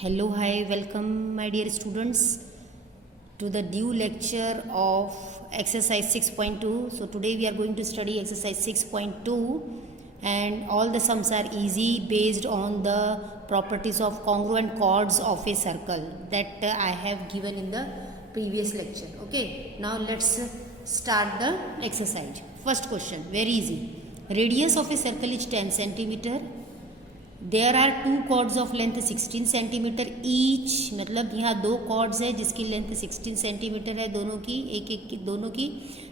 Hello, hi, welcome, my dear students, to the due lecture of exercise 6.2. So, today we are going to study exercise 6.2, and all the sums are easy based on the properties of congruent chords of a circle that I have given in the previous lecture. Okay, now let's start the exercise. First question, very easy. Radius of a circle is 10 centimeter. There are two chords of length 16 centimetre each, मतलब यहाँ दो chords है जिसकी length 16 centimetre है दोनों की, एक एक की दोनों की.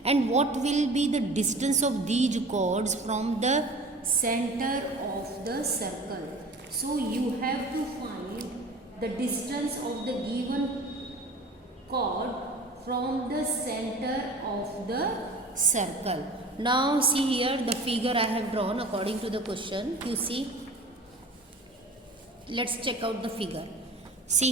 And what will be the distance of these chords from the centre of the circle. So you have to find the distance of the given chord from the center of the circle. Now see here the figure I have drawn according to the question. You see, let's check out the figure. See,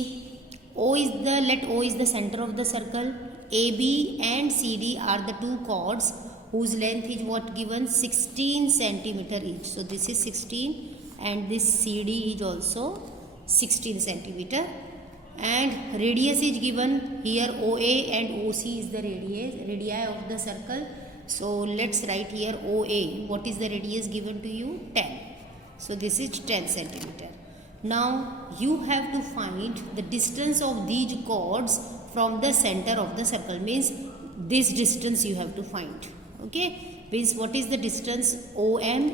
let O is the center of the circle. AB and CD are the two chords whose length is what given 16 centimeter each. So this is 16 and this CD is also 16 centimeter. And radius is given here, OA and OC is the radii of the circle. So let's write here OA. What is the radius given to you? 10. So this is 10 centimeter. Now you have to find the distance of these chords from the center of the circle. Means this distance you have to find. Okay, means what is the distance OM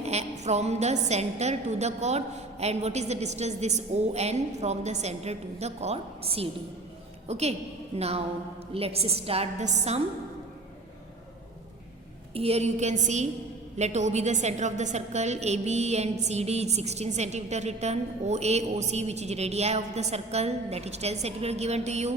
from the center to the chord, and what is the distance this ON from the center to the chord CD. Okay, now let's start the sum. Here you can see, let O be the center of the circle, AB and CD is 16 centimeter written, OA, OC which is radii of the circle, that is 10 centimeter given to you.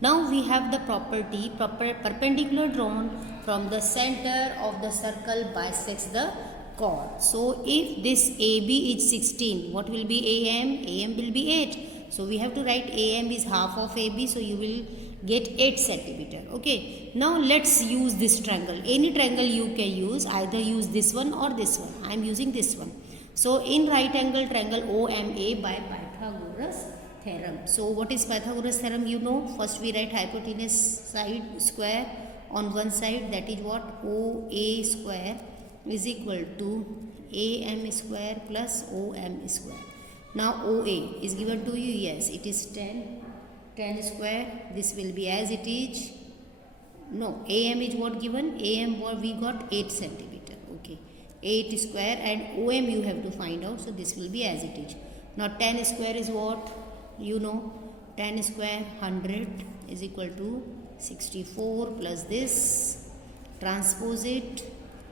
Now we have the property perpendicular drawn from the center of the circle bisects the chord. So if this AB is 16, what will be AM? AM will be 8. So we have to write AM is half of AB, so you will get 8 centimeter. Okay, now let's use this triangle. Any triangle you can use, either use this one or this one. I am using this one. So in right angle triangle OMA by Pythagoras theorem. So what is Pythagoras theorem? You know, first we write hypotenuse side square on one side, that is what OA square is equal to AM square plus OM square. Now OA is given to you, yes, it is 10 square, this will be as it is. No, AM is what given? AM what we got 8 centimeter. Okay, 8 square, and OM you have to find out, so this will be as it is. Now 10 square is what? You know, 10 square 100 is equal to 64 plus this, transpose it,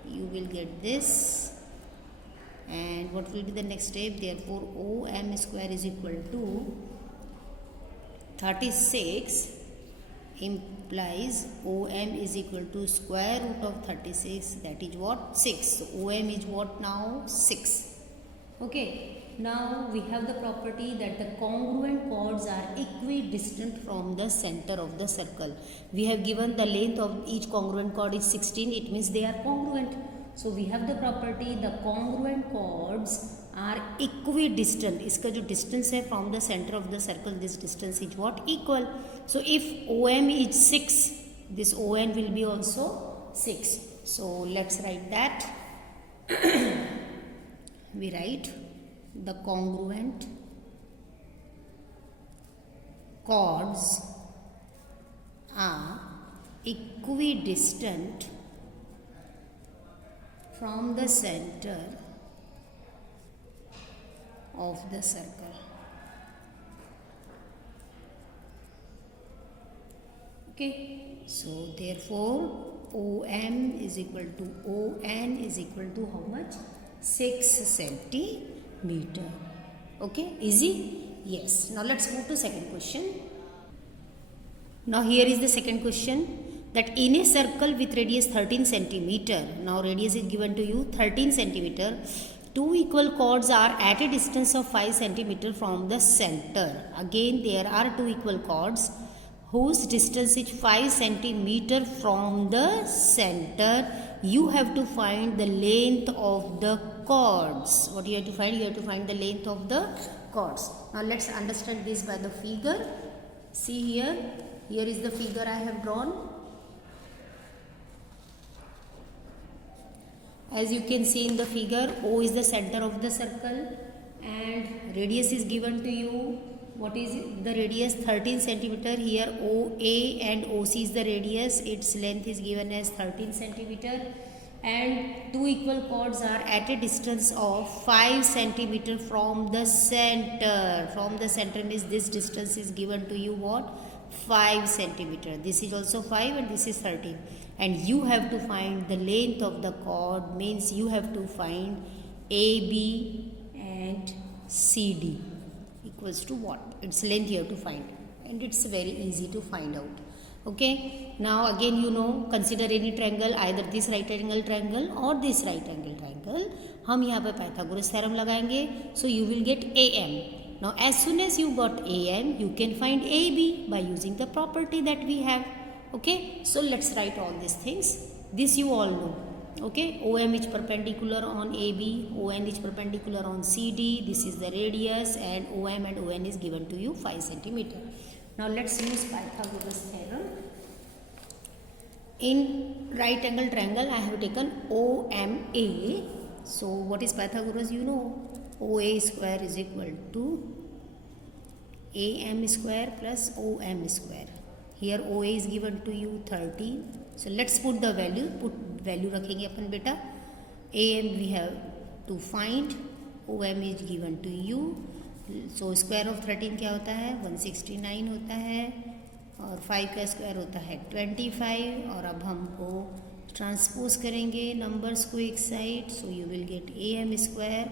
you will get this. And what will be the next step? Therefore OM square is equal to 36 implies OM is equal to square root of 36, that is what? 6. So OM is what now? 6. Okay, now we have the property that the congruent chords are equidistant from the center of the circle. We have given the length of each congruent chord is 16, it means they are congruent. So we have the property the congruent chords are equidistant. इसका जो distance है from the center of the circle, this distance is what? Equal. So if OM is 6, this ON will be also 6. So let's write that. We write the congruent chords are equidistant from the center of the circle. Okay, so therefore OM is equal to ON is equal to how much? 6 centimeter. Okay, easy? Yes. Now let's move to second question. Now here is the second question, that in a circle with radius 13 centimeter, now radius is given to you 13 centimeter, two equal chords are at a distance of 5 centimeter from the center. Again there are two equal chords whose distance is 5 centimeter from the center. You have to find the length of the chords. What you have to find? You have to find the length of the chords. Now let's understand this by the figure. See here. Here is the figure I have drawn. As you can see in the figure, O is the center of the circle and radius is given to you. What is the radius? 13 centimeter. Here OA and OC is the radius. Its length is given as 13 centimeter. And two equal chords are at a distance of 5 centimeter from the center. From the center means this distance is given to you what? 5 centimeter. This is also 5 and this is 13. And you have to find the length of the chord, means you have to find AB and CD equals to what? Its length you have to find, and it's very easy to find out. Okay, now again you know, consider any triangle, either this right angle triangle or this right angle triangle. हम यहाँ पे Pythagoras theorem लगाएंगे, so you will get AM. Now as soon as you got AM, you can find AB by using the property that we have. Okay, so let's write all these things. This you all know. Okay, OM is perpendicular on AB, ON is perpendicular on CD. This is the radius, and OM and ON is given to you 5 centimeter. Now let's use Pythagoras theorem. In right angle triangle, I have taken OMA. So what is Pythagoras? You know, OA square is equal to AM square plus OM square. Here OA is given to you 13. So let's put the value. Put value रखेंगे अपन बेटा. AM we have to find. OM is given to you. So square of 13 क्या होता है? 169 होता है. और 5 का square होता है 25. और अब हमको ट्रांसपोज करेंगे नंबर्स को एक side. So you will get AM square.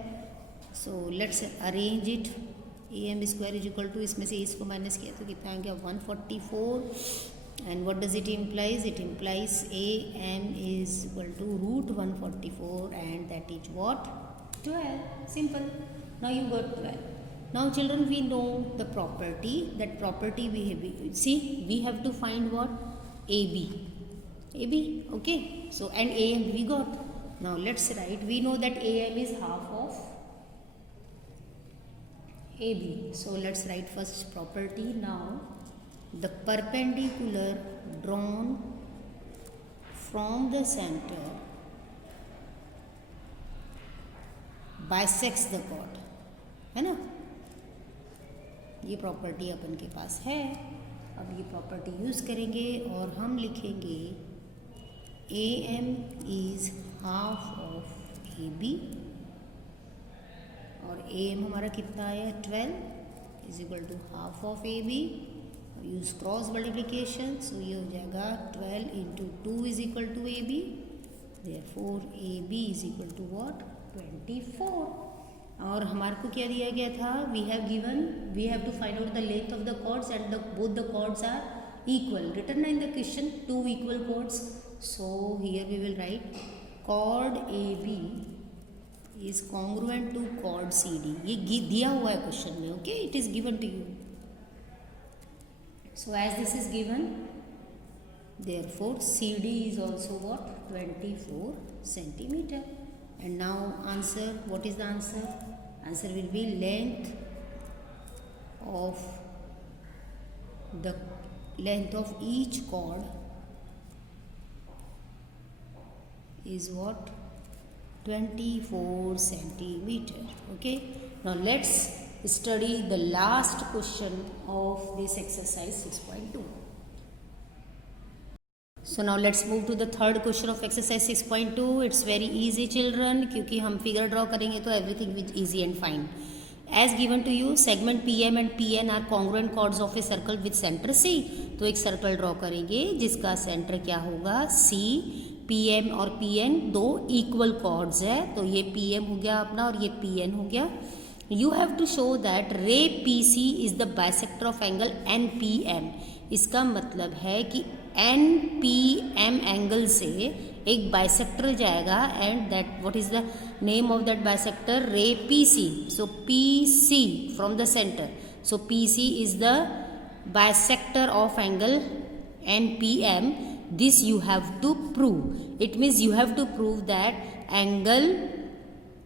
So let's arrange it. AM square is equal to, इसमें से इसको माइनस किया तो कितना आ गया? 144. And what does it implies? It implies AM is equal to root 144, and that is what? 12. Simple. Now you got 12. Now children, we know the property. That property we have, see, we have to find what? AB. AB, okay. So and AM we got. Now let's write. We know that AM is half of AB. So let's write first property now. The perpendicular drawn from the center bisects the chord. है ना? ये property अपन के पास है. अब ये property use करेंगे और हम लिखेंगे AM is half of AB और AM हमारा कितना आया? 12 is equal to half of AB. Use cross multiplication. So ये हो जाएगा 12 into 2 is equal to AB. Therefore AB is equal to what? 24. और हमारे को क्या दिया गया था? We have given, we have to find out the length of the chords and both the chords are equal. Written in the question 2 equal chords. So here we will write chord AB is congruent to chord CD. ये दिया हुआ है question में. Okay, it is given to you. So as this is given, therefore CD is also what? 24 centimeter. And now answer, what is the answer? Answer will be length of the length of each chord is what? 24 centimeter. Okay. Now let's study the last question of this exercise 6.2. So now let's move to the third question of exercise 6.2. It's very easy children, क्योंकि हम figure draw करेंगे तो everything will be easy and fine. As given to you, segment PM and PN are congruent chords of a circle with center C. तो एक circle draw करेंगे जिसका centre क्या होगा? C. PM और PN दो इक्वल कॉर्ड्स है, तो ये PM हो गया अपना और ये PN हो गया. You have to show that ray PC is the bisector of angle NPM. इसका मतलब है कि NPM एंगल से एक बाइसेक्टर जाएगा and that what is the name of that bisector? रे PC. So PC from the center. So PC is the bisector of angle NPM. This you have to prove. It means you have to prove that angle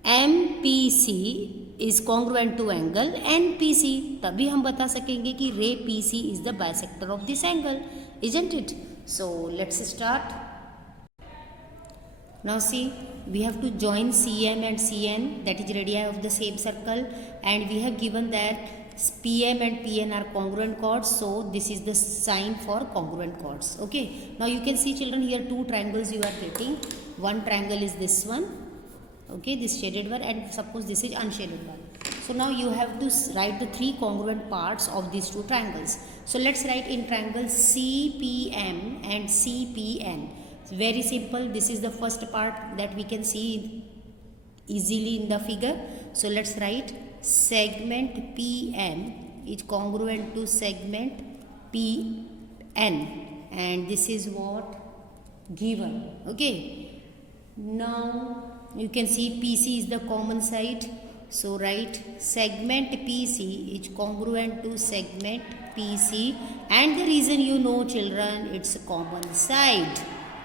MPC is congruent to angle NPC, तभी हम बता सकेंगे कि ray PC is the bisector of this angle, isn't it? So let's start. Now see, we have to join CM and CN, that is radii of the same circle, and we have given that PM and PN are congruent chords, so this is the sign for congruent chords. Okay, now you can see children, here two triangles you are getting. One triangle is this one, okay, this shaded one, and suppose this is unshaded one. So now you have to write the three congruent parts of these two triangles. So let's write in triangle CPM and CPN. It's very simple. This is the first part that we can see easily in the figure. So let's write segment PM is congruent to segment PN, and this is what given. Okay, now you can see PC is the common side, so write segment PC is congruent to segment PC, and the reason you know children, it's a common side.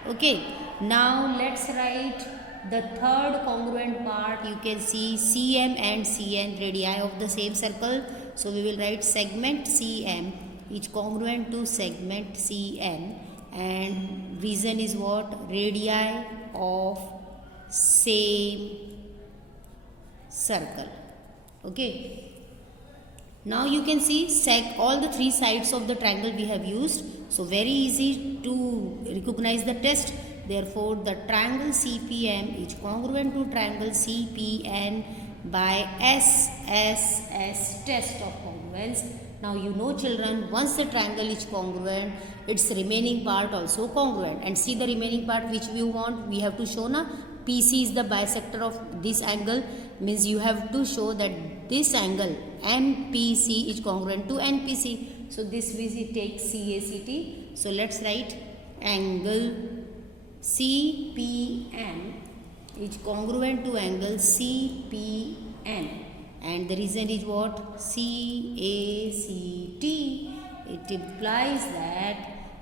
Okay, now let's write the third congruent part. You can see CM and CN, radii of the same circle, so we will write segment CM is congruent to segment CN, and reason is what, radii of same circle. Okay, now you can see all the three sides of the triangle we have used, so very easy to recognize the test. Therefore the triangle CPM is congruent to triangle CPN by SSS, test of congruence. Now you know children, once the triangle is congruent, its remaining part also congruent. And see the remaining part which we want, we have to show na PC is the bisector of this angle, means you have to show that this angle MPC is congruent to NPC. So this we take CACT. So let's write angle CPN is congruent to angle CPN, and the reason is what, CACT. It implies that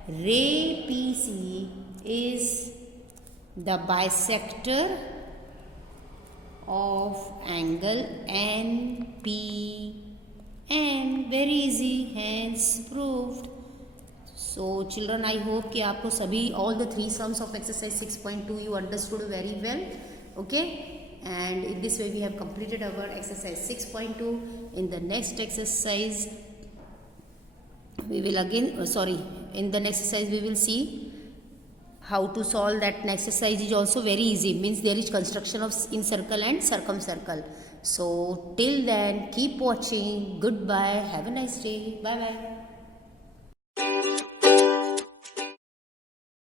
ray PC is the bisector of angle NPN. Very easy, hence proved. So children, I hope कि आपको सभी all the three sums of exercise 6.2 you understood very well. Okay, and in this way we have completed our exercise 6.2. In the next exercise we will again in the next exercise we will see how to solve that. Next exercise is also very easy, means there is construction of in circle and circumcircle. So till then keep watching. Goodbye, have a nice day, bye bye.